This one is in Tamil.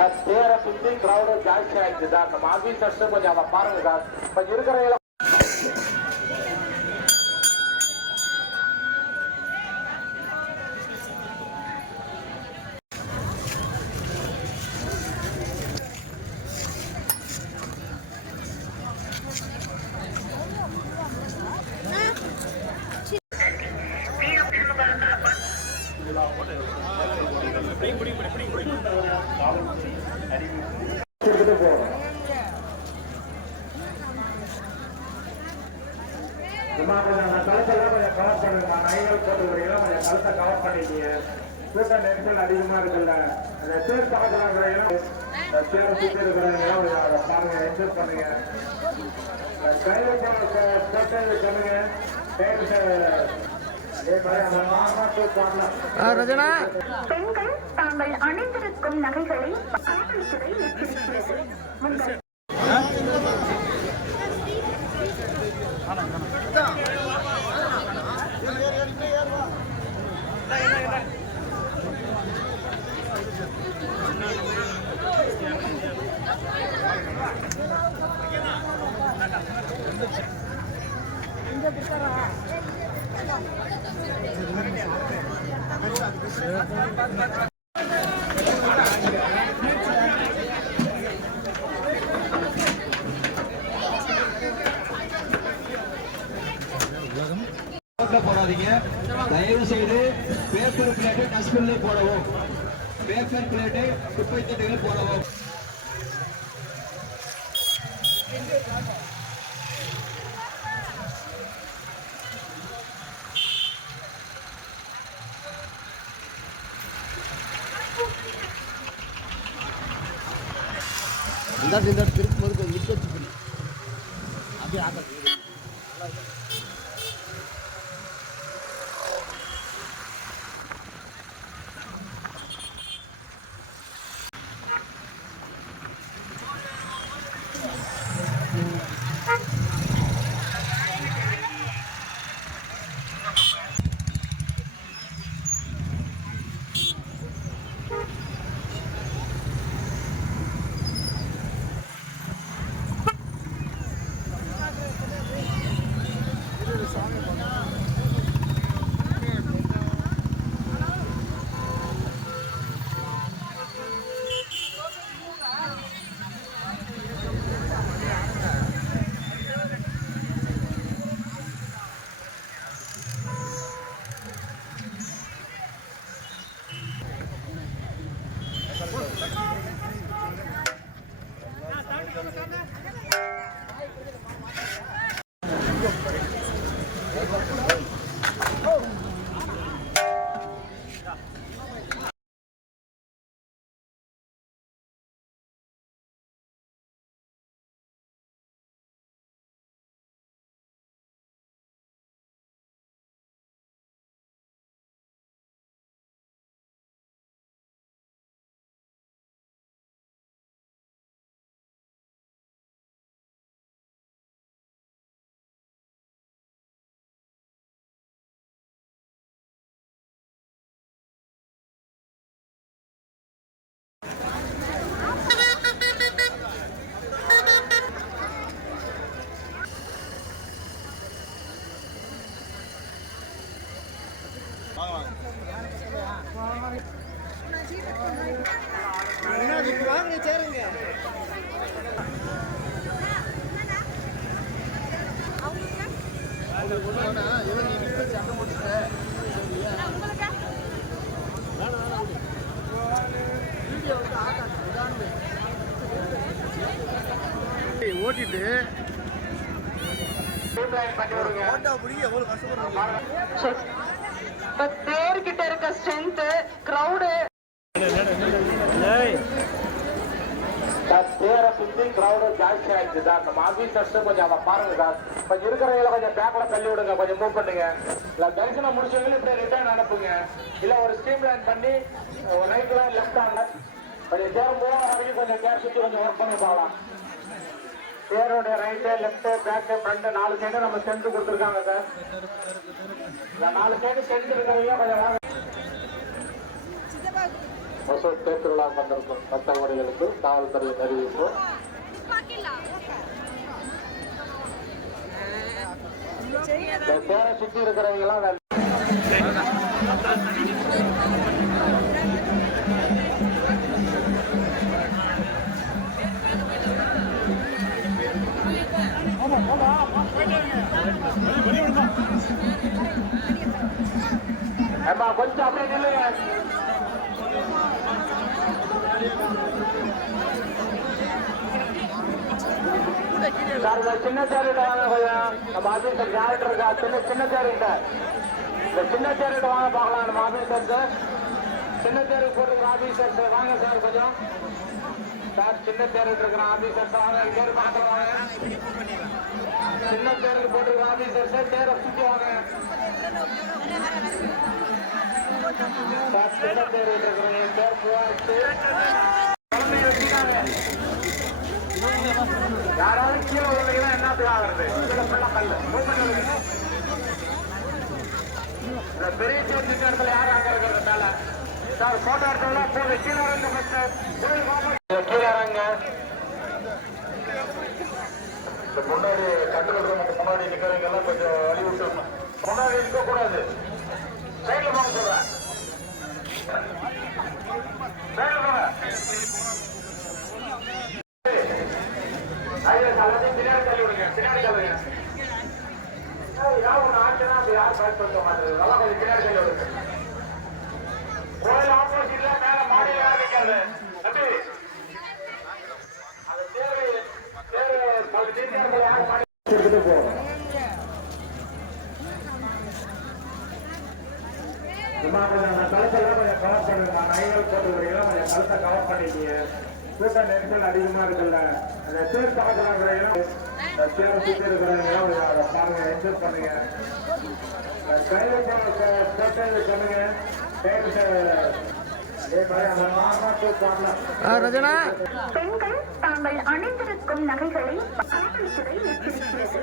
சார் தேரை சுத்தி கிரௌடு ஜாஸ்தி ஆயிடுச்சு சார் நம்ம ஆபீசர்ஸ் கொஞ்சம் அதை பாருங்க சார் இப்போ இருக்கிற எடுத்துட்டு போகணும் சும்மா கொஞ்சம் கொஞ்சம் கூட்ட நெரிசல் அதிகமா இருக்குல்ல அந்த சேர் பக்கத்தில் இருக்கிறவங்க இந்த சேரை இருக்கிறவங்க பாருங்க என்ஜாய் பண்ணுங்க இந்த போன ரஜனா. பெண்கள் தாங்கள் அணிந்திருக்கும் நகைகளை காவல்துறை எச்சரிக்கிறது டஸ்ட்பின்ல போடவும். பேப்பர் பிளேட்டு குப்பை தட்டுகள் போடவும் இந்த திருப்பி மறுக்க நிற்க வச்சுக்கணும். அப்படியே ஆக ஓட்டிட்டு பண்ணி விடுங்க இருக்க ஸ்ட்ரென்த் கிரௌடு சார் தேரை சுத்தி கிரௌடு ஜாஸ்தி ஆயிடுச்சு சார் நம்ம ஆபீசர்ஸ் கொஞ்சம் அவன் பாருங்க சார் கொஞ்சம் இருக்கிறவங்கள கொஞ்சம் பேக்ல தள்ளி விடுங்க கொஞ்சம் மூவ் பண்ணுங்க இல்ல தரிசனம் முடிச்சவங்களும் இப்படி ரிட்டர்ன் அனுப்புங்க இல்ல ஒரு ஸ்ட்ரீம் லைன் பண்ணி ஒரு ரைட்ல லெஃப்ட் ஆன கொஞ்சம் தேர் போகிற வரைக்கும் கொஞ்சம் கேர் சுற்றி கொஞ்சம் ஒர்க் பண்ணி போகலாம் தேரோட ரைட்டு லெஃப்ட்டு பேக்கு ஃப்ரண்ட்டு நாலு சைடு நம்ம சென்ட் கொடுத்துருக்காங்க சார் நாலு சைடு சென்ட் இருக்கிறவங்க கொஞ்சம் வசூல் ஒசூர் வந்திருக்கும் பக்தகோடிகளுக்கு காவல்துறை அறிவிப்பு. தேரை சுற்றி இருக்கிறவங்களாம் எல்லாம் கொஞ்சம் அப்படியே நில்லுங்க. சார் இந்த சின்ன சேரிட்ட வாங்க கொஞ்சம் நம்ம ஆபீசர் ஜாயிட்டு இருக்கா சின்ன சின்ன சேரிட்ட இந்த சின்ன சேரிட்ட வாங்க பார்க்கலாம் நம்ம ஆபீசர்ஸ் சின்ன சேருக்கு போட்டுருக்க ஆபீசர்ஸ் வாங்க சார் கொஞ்சம் சார் சின்ன சேரிட்டு இருக்கிற ஆபீசர்ஸ் வாங்க இங்க இருந்து பார்க்கலாம் வாங்க சின்ன சேருக்கு போட்டுருக்க ஆபீசர்ஸ் சேரை சுற்றி வாங்க சார் சின்ன சேரிட்டு இருக்கிறவங்க பேர் பூவாச்சு யாராவது கீழே விழுந்தீங்கன்னா என்னத்துக்கு ஆகுறது இந்த பெரிய சீட்டு இடத்துல யாரும் அங்க இருக்கிறதுனால சார் போட்டோ எடுத்தவங்களா போது கீழே இறங்க ஃபர்ஸ்ட் கீழே இறங்க இந்த முன்னாடி கட்டுறது முன்னாடி நிக்கிறவங்க எல்லாம் கொஞ்சம் வழி விட்டுருணும் முன்னாடி இருக்க கூடாது சைடுல போக சொல்றேன் சைடுல போங்க கோயில் opposite மேல மாடியில யாரும் தம்பி, அந்த தேரு- தேரு கொஞ்சம் நீட்டா மாடி- எடுத்துட்டு போ. கொஞ்சம் அந்த கொஞ்சம் கவர் பண்ணுங்க நகைகள் போட்டுக்கிறீங்களா கொஞ்சம் கழுத்தை கவர் பண்ணிக்கீங்க கூட்ட நெரிசல் அதிகமா இருக்குல்ல. அந்த தேர் பக்கத்துல இருக்கிறவங்க இந்த தேரை சுத்தி இருக்கிறவங்க கொஞ்சம் அதை பாருங்க என்ஜாய் பண்ணுங்க. பெண்கள் தாங்கள் அணிந்திருக்கும் நகைகளை எச்சரிக்கிறது